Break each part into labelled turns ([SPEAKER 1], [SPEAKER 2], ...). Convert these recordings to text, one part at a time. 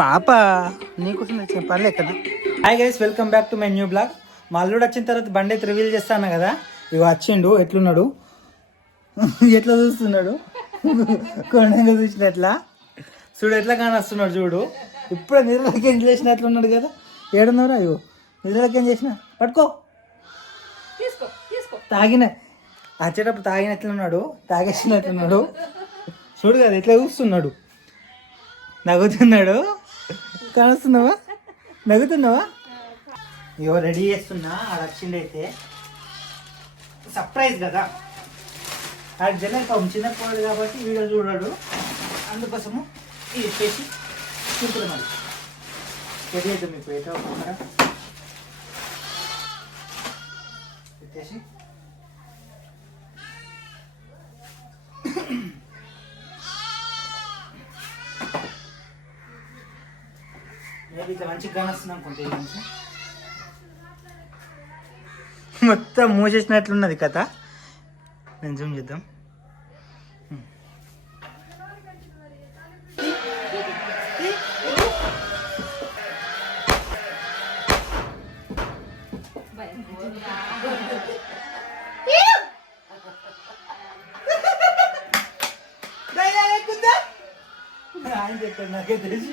[SPEAKER 1] పాప నీకోసం తెచ్చిన పర్లే కదా. Hi guys welcome back to my new blog మా అల్లుడు వచ్చిన తర్వాత బండి అయితే రివీల్ చేస్తాను కదా? ఇక వచ్చిండు ఎట్లున్నాడు? ఎట్లా చూస్తున్నాడు? కొండంగా చూసినట్లా చూడు ఎట్లా కానొస్తున్నాడు చూడు. ఇప్పుడే నిద్రలోకి ఏం చేసినట్లున్నాడు కదా? ఏడున్నారా అయ్యో నిద్రలోకి ఏం చేసిన? పట్టుకో.
[SPEAKER 2] తీసుకో తీసుకో.
[SPEAKER 1] తాగిన వచ్చేటప్పుడు తాగినట్లున్నాడు తాగేసినట్లున్నాడు చూడు కదా ఎట్లా చూస్తున్నాడు? నవ్వుతున్నాడు. కానుస్తున్నావా? నవ్వుతున్నావా? ఇవో రెడీ చేస్తున్నా ఆడ అయితే. సర్ప్రైజ్ కదా. ఆడ జన పాపం చిన్నపోడు కాబట్టి వీడియో చూడాడు. అందుకోసము ఇది చేసి చూపుతున్నాడు రెడీ అయితే మీకు ఎట్లా అవుతున్నారా పెట్టేసి. ఇట్లా మంచిగా కానొస్తుంది అనుకుంటే మొత్తం మూసేసినట్లున్నది కథ. నేను జూమ్ చేద్దాం. ఆయన చెప్తాడు నాకే తెలిసి.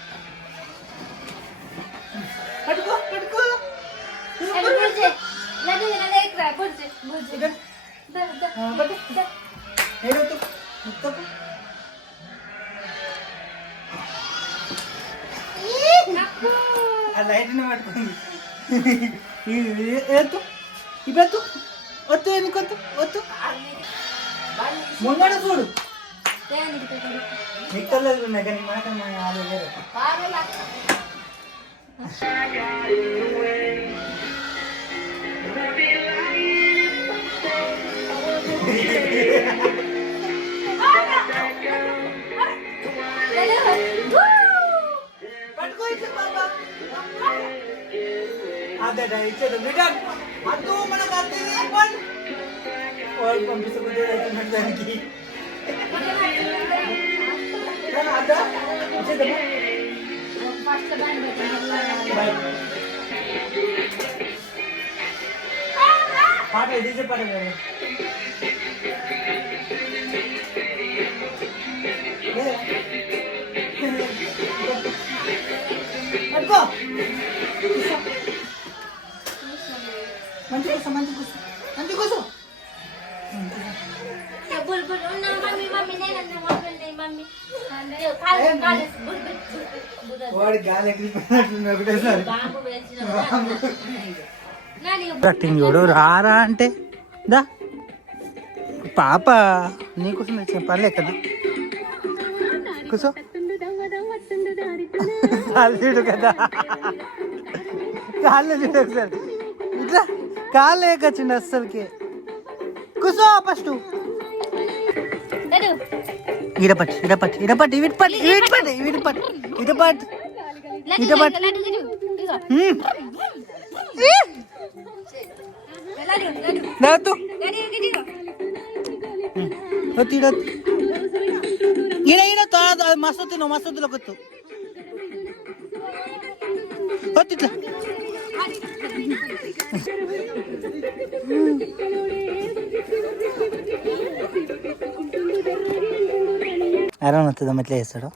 [SPEAKER 1] లైట్ని పట్టుకుంది ఇది ఎత్తు ఇవి ఎత్తు వద్దు ఎందుకు వద్దు వద్దు ముంగడ చూడు
[SPEAKER 2] దేనికి పెట్టు
[SPEAKER 1] నిక్కర్లేదు ఉన్నాయి కానీ మాట మా ఆలు వేరే అదే ఇచ్చేది రిటర్న్ అద్దు మనకు అద్దె ఇవ్వండి వాళ్ళు పంపిస్తే అవుతున్నట్టు దానికి అద్దా ఇచ్చేద్దామా పాట డీజే పాట కదా పట్టుకో మంచి కూర్చో మంచి కూర్చో మంచి కూర్చో
[SPEAKER 2] బుల్ బుల్ ఉన్న మమ్మీ మమ్మీ నేను మమ్మీ నేను మమ్మీ కాలు కాలు బుల్ బుల్ బుల్
[SPEAKER 1] వాడి గాలి ఎగిరిపోయినట్టుంది ఒకటేసారి
[SPEAKER 2] బాంబు వేసిన నాని
[SPEAKER 1] యాక్టింగ్ చూడు రారా అంటే? దా. పాప నీకోసం తెచ్చిన పర్లే కదా. కూర్చో. కాళ్ళు చూడు కదా. కాళ్ళు చూడు ఒకసారి. ఇట్లా కాళ్ళు వేకొచ్చిండు అస్సలకి. కూర్చో ఫస్ట్. ఇడపట్ ఇడపట్ ఇడపట్ ఇవిటి పట్ ఇవిటి పట్ ఇవిటి పట్ ఇటపట్ ¿Ya tú?
[SPEAKER 2] No tira. Mira,
[SPEAKER 1] mira,
[SPEAKER 2] todo, más
[SPEAKER 1] o
[SPEAKER 2] menos, más
[SPEAKER 1] o menos lo que tú. Ah, no tira. ¿Ahora no te dame tres, ¿no?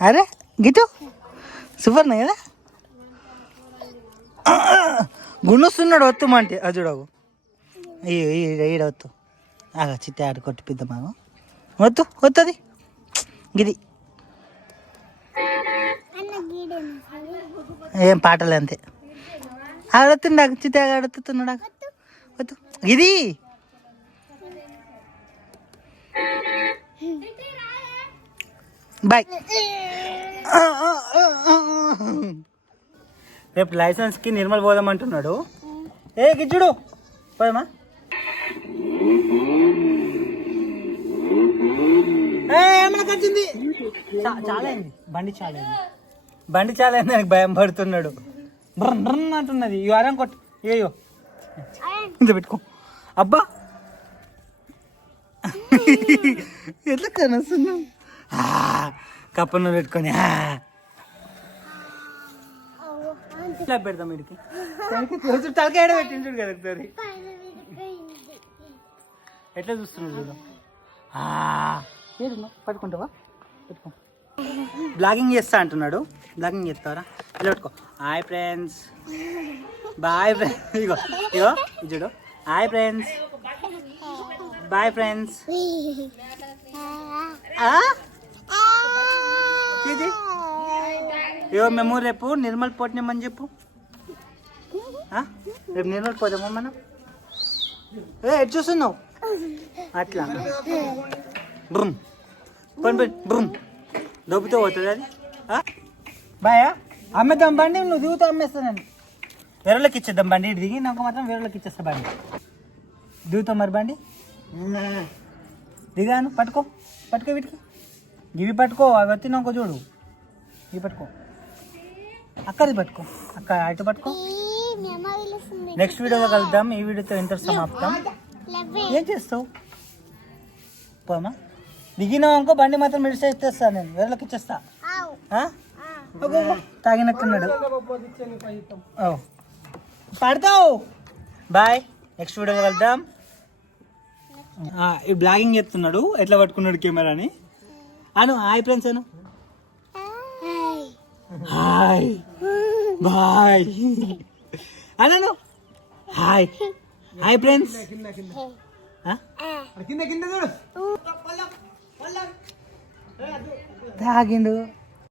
[SPEAKER 1] ¿Ahora? ¿Gito? ¿Súper negra? ¿no? గుణుస్తున్నాడు వత్తుమంటే అది చూడవు ఈడ వత్తు. ఆగ చిత్త ఆడ కొట్టిపిద్ద మాకు వత్తు వస్తుంది గిది. ఏం పాటలే అంతే. ఆడుతుండ చిత్త ఆడుతున్నాడు వద్దు ఇది బాయ్. రేపు లైసెన్స్కి నిర్మల్ పోదామంటున్నాడు. ఏ గిజ్జుడు పోదామా ఏ, ఏమన్నా వచ్చింది చాలా అయింది బండి చాలా అయింది బండి చాలా అయింది నాకు భయం పడుతున్నాడు. బ్రన్ బ్రన్ అంటున్నది. ఈ వారం కొట్టు ఏయో ఇంత పెట్టుకో. అబ్బా. ఎట్లా కనస్తున్నావు? కప్పను పెట్టుకొని ఇట్లా పెడదాం వీడికి తలకాయ తలకాయ ఏడ పెట్టింది చూడు కదా ఒకసారి. ఎట్లా చూస్తున్నాడు చూడు. ఏది? పట్టుకుంటావా? పెట్టుకో. బ్లాగింగ్ చేస్తా అంటున్నాడు. బ్లాగింగ్ చేస్తావరా? ఇలా పెట్టుకో. హాయ్ ఫ్రెండ్స్ బాయ్ ఫ్రెండ్స్ ఇగో ఇగో చూడు. హాయ్ ఫ్రెండ్స్ బాయ్ ఫ్రెండ్స్ ఇది ఇగో మేము రేపు నిర్మల్ పోతున్నామని చెప్పు. రేపు నిర్మల్ పోదామా మనం? ఏ చూస్తున్నావు? అట్లా. బ్రూమ్ పని పని బ్రూమ్ డబ్బుతో పోతుంది అది. ఆ? బాయా అమ్మేద్దాం బండి నువ్వు దిగుతా అమ్మేస్తానండి వేరేళ్ళకి ఇచ్చేద్దాం బండి ఇటు దిగి నాకు మాత్రం వేరేళ్ళకి ఇచ్చేస్తా బండి. దిగుతాం మరి బండి? దిగాను పట్టుకో. పట్టుకో వీటికి. ఇవి పట్టుకో అవి వచ్చి నాకు చూడు. ఇవి పట్టుకో. అక్కది పట్టుకో. అక్క అటు పట్టుకో. నెక్స్ట్ వీడియోలో కలుద్దాం. ఈ వీడియోతో ఇంత సమాప్తం. ఏం చేస్తావు? పోమా దిగినావు అనుకో బండి మాత్రం మెడిసిన్ ఇచ్చేస్తా నేను. వేరేళ్ళకి ఇచ్చేస్తా. తాగినట్టున్నాడు. ఓ. పడతావు. బాయ్. నెక్స్ట్ వీడియోలో కలుద్దాం. ఆ, ఈ బ్లాగింగ్ చేస్తున్నాడు. ఎట్లా పట్టుకున్నాడు కెమెరాని? అను హాయ్ ఫ్రెండ్స్ అను. హాయ్. బాయ్ అనను హాయ్. Hi friends. తాగిండు.